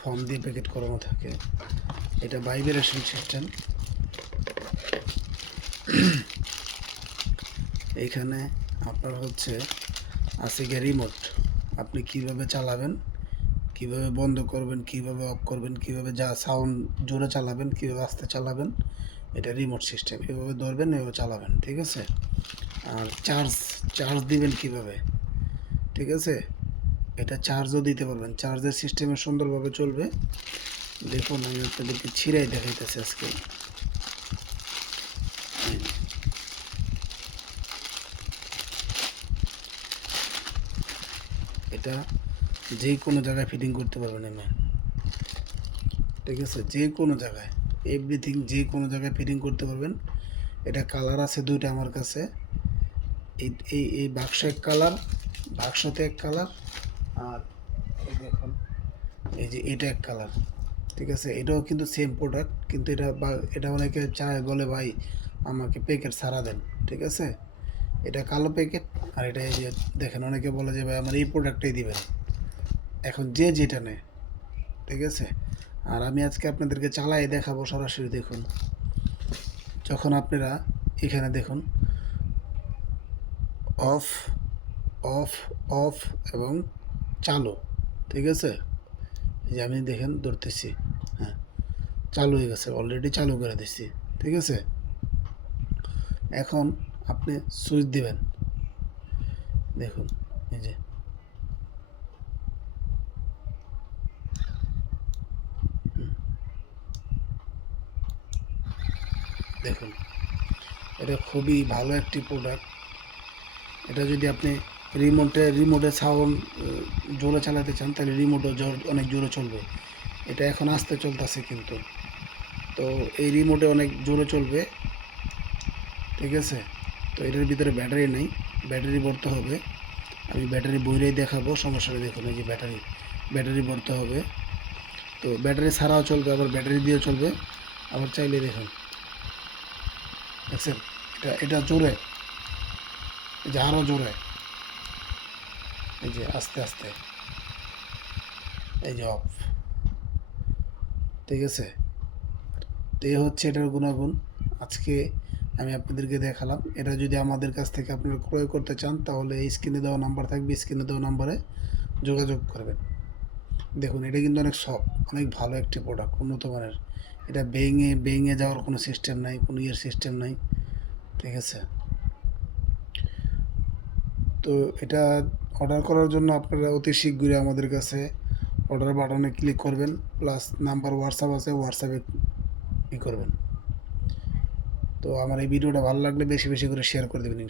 Form দিয়ে packet করানো থাকে। এটা ভাইব্রেশন সিস্টেম। এইখানে আপনার হচ্ছে আছে গিয়ে রিমোট। আপনি কিভাবে চালাবেন, কিভাবে বন্ধ করবেন, কিভাবে অফ করবেন, কিভাবে যা সাউন্ড জোরে চালাবেন, কিভাবে আস্তে চালাবেন, এটা রিমোট সিস্টেম। এভাবে ধরবেন, এভাবে চালাবেন, ঠিক আছে। আর চার্জ দিবেন কিভাবে, ঠিক আছে। এটা চার্জও দিতে পারবেন, চার্জের সিস্টেমে সুন্দরভাবে চলবে। দেখুন আমি আপনাদেরকে ছিঁড়াই দেখাইতেছি আজকে। এটা যে কোনো জায়গায় ফিটিং করতে পারবেন এমনি, ঠিক আছে। যে কোনো জায়গায় এভরিথিং যে কোনো জায়গায় ফিটিং করতে পারবেন। এটা কালার আছে দুইটা আমার কাছে। এই এই এই বাক্স এক কালার, বাক্সতে এক কালার, আর এই দেখুন এই যে এটা এক কালার, ঠিক আছে। এটাও কিন্তু সেম প্রোডাক্ট, কিন্তু এটা অনেকে চায়, বলে ভাই আমাকে প্যাকেট ছাড়া দেন, ঠিক আছে। এটা কালো প্যাকেট, আর এটা এই যে দেখেন অনেকে বলে যে ভাই আমার এই প্রোডাক্টটাই দিবেন। এখন যে যেটা নেয়, ঠিক আছে। আর আমি আজকে আপনাদেরকে চালাই দেখাবো সরাসরি। দেখুন যখন আপনারা এখানে দেখুন অফ অফ অফ এবং চালু, ঠিক আছে। এই যে আমি দেখেন ধরতেছি, হ্যাঁ চালু হয়ে গেছে, অলরেডি চালু করে দিচ্ছি, ঠিক আছে। এখন আপনি সুইচ দিবেন, দেখুন এই যে দেখুন, এটা খুবই ভালো একটি প্রোডাক্ট। এটা যদি আপনি রিমোটে সাউন্ড জোরে চালাতে চান, তাহলে রিমোটও অনেক জোরে চলবে। এটা এখন আস্তে চলতেছে কিন্তু, তো এই রিমোটে অনেক জোরে চলবে, ঠিক আছে। তো এটার ভিতরে ব্যাটারি নেই, ব্যাটারি ভরতে হবে। আমি ব্যাটারি বইরেই দেখাবো, সমস্যা নেই। দেখুন এই যে ব্যাটারি ভরতে হবে। তো ব্যাটারি ছাড়াও চলবে, আবার ব্যাটারি দিয়েও চলবে। আবার চাইলে দেখুন, দেখছেন এটা জোরে, এই যে আরও জোরে, এই যে আস্তে আস্তে, এই যে অফ, ঠিক আছে। তো এই হচ্ছে এটার গুণাগুণ। আজকে আমি আপনাদেরকে দেখালাম। এটা যদি আমাদের কাছ থেকে আপনারা ক্রয় করতে চান, তাহলে এই স্ক্রিনে দেওয়া নাম্বার থাকবে, স্ক্রিনে দেওয়া নাম্বারে যোগাযোগ করবেন। দেখুন এটা কিন্তু অনেক সফট, অনেক ভালো একটি প্রোডাক্ট, উন্নত মানের। এটা ভেঙে যাওয়ার কোনো সিস্টেম নাই, কোনো সিস্টেম নাই, ঠিক আছে। তো এটা অর্ডার করার জন্য আপনারা অতি শীঘ্রই আমাদের কাছে অর্ডার বাটনে ক্লিক করবেন, প্লাস নাম্বার হোয়াটসঅ্যাপ আছে, হোয়াটসঅ্যাপে করবেন। তো আমার এই ভিডিওটা ভালো লাগলে বেশি বেশি করে শেয়ার করে দেবেন।